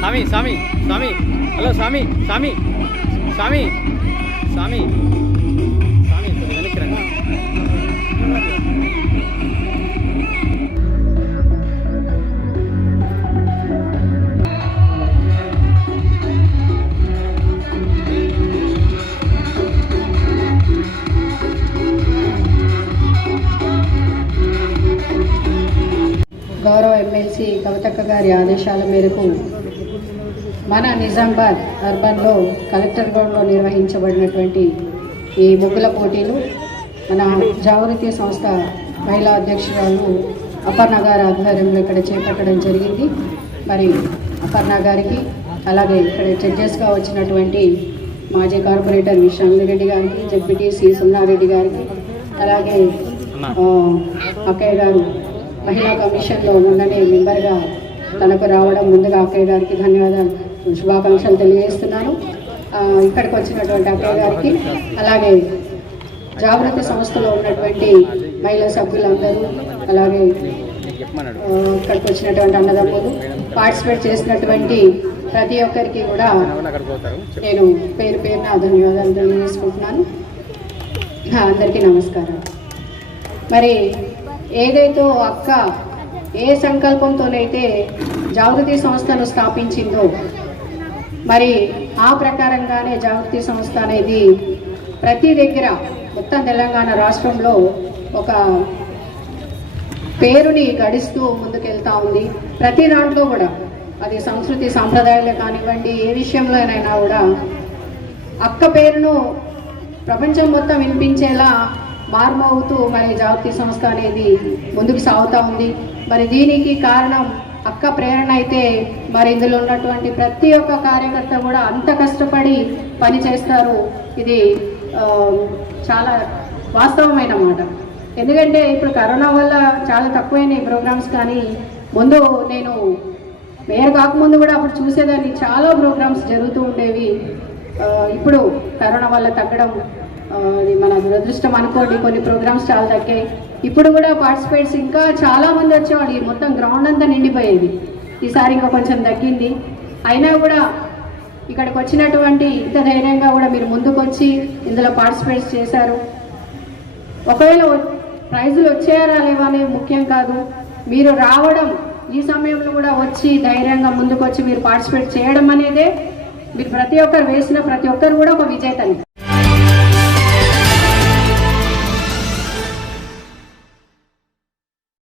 স্বামী স্বামী স্বামী। হ্যালো স্বামী স্বামী স্বামী স্বামী। గౌరవ ఎమ్మెల్సీ కవితక్క గారి ఆదేశాల మేరకు మన నిజామాబాద్ అర్బన్లో కలెక్టర్ గ్రౌండ్లో నిర్వహించబడినటువంటి ఈ ముగ్గుల పోటీలు మన జాగృతి సంస్థ మహిళా అధ్యక్షురాలు అపర్ణ గారి ఆధ్వర్యంలో ఇక్కడ చేపట్టడం జరిగింది. మరి అపర్ణ గారికి అలాగే ఇక్కడ జడ్జెస్గా వచ్చినటువంటి మాజీ కార్పొరేటర్ విశాంతి రెడ్డి గారికి జడ్పీటీసీ సున్నారెడ్డి గారికి అలాగే అక్కయ్య గారు మహిళా కమిషన్లో మొన్ననే మెంబర్గా తనకు రావడం ముందుగా అక్కయ్య గారికి ధన్యవాదాలు. శుభాకాంక్షలు తెలియజేస్తున్నాను. ఇక్కడికి వచ్చినటువంటి అక్కయ్య గారికి అలాగే జాగ్రత్త సంస్థలో ఉన్నటువంటి మహిళా సభ్యులందరూ అలాగే ఇక్కడికి వచ్చినటువంటి అన్నదమ్ములు పార్టిసిపేట్ చేసినటువంటి ప్రతి ఒక్కరికి కూడా నేను పేరు పేరున ధన్యవాదాలు తెలియజేసుకుంటున్నాను. అందరికీ నమస్కారం. మరి ఏదైతే అక్క ఏ సంకల్పంతోనైతే జాగృతి సంస్థను స్థాపించిందో మరి ఆ ప్రకారంగానే జాగృతి సంస్థ అనేది ప్రతి దగ్గర మొత్తం తెలంగాణ రాష్ట్రంలో ఒక పేరుని గడిస్తూ ముందుకెళ్తా ఉంది. ప్రతి దాంట్లో కూడా అది సంస్కృతి సాంప్రదాయాలు కానివ్వండి ఏ విషయంలోనైనా కూడా అక్క పేరును ప్రపంచం మొత్తం వినిపించేలా మార్మవుతూ మరి జాగృతి సంస్థ అనేది ముందుకు సాగుతూ ఉంది. మరి దీనికి కారణం అక్క ప్రేరణ అయితే మరి ఇందులో ఉన్నటువంటి ప్రతి ఒక్క కార్యకర్త కూడా అంత కష్టపడి పని చేస్తారు. ఇది చాలా వాస్తవమైన మాట. ఎందుకంటే ఇప్పుడు కరోనా వల్ల చాలా తక్కువైనాయి ప్రోగ్రామ్స్ కానీ ముందు నేను మేయర్ కాకముందు కూడా అప్పుడు చూసేదాన్ని. చాలా ప్రోగ్రామ్స్ జరుగుతూ ఉండేవి. ఇప్పుడు కరోనా వల్ల తగ్గడం అది మన దురదృష్టం అనుకోండి కొన్ని ప్రోగ్రామ్స్ చాలా తగ్గాయి. ఇప్పుడు కూడా పార్టిసిపేట్స్ ఇంకా చాలా మంది వచ్చేవాళ్ళు. మొత్తం గ్రౌండ్ అంతా నిండిపోయేది. ఈసారి ఇంకా కొంచెం తగ్గింది. అయినా కూడా ఇక్కడికి వచ్చినటువంటి ఇంత ధైర్యంగా కూడా మీరు ముందుకు వచ్చి ఇందులో పార్టిసిపేట్ చేశారు. ఒకవేళ ప్రైజులు వచ్చాయా లేవా అనేది ముఖ్యం కాదు. మీరు రావడం ఈ సమయంలో కూడా వచ్చి ధైర్యంగా ముందుకు వచ్చి మీరు పార్టిసిపేట్ చేయడం అనేదే మీరు ప్రతి ఒక్కరు వేసిన ప్రతి ఒక్కరు కూడా ఒక విజేతని.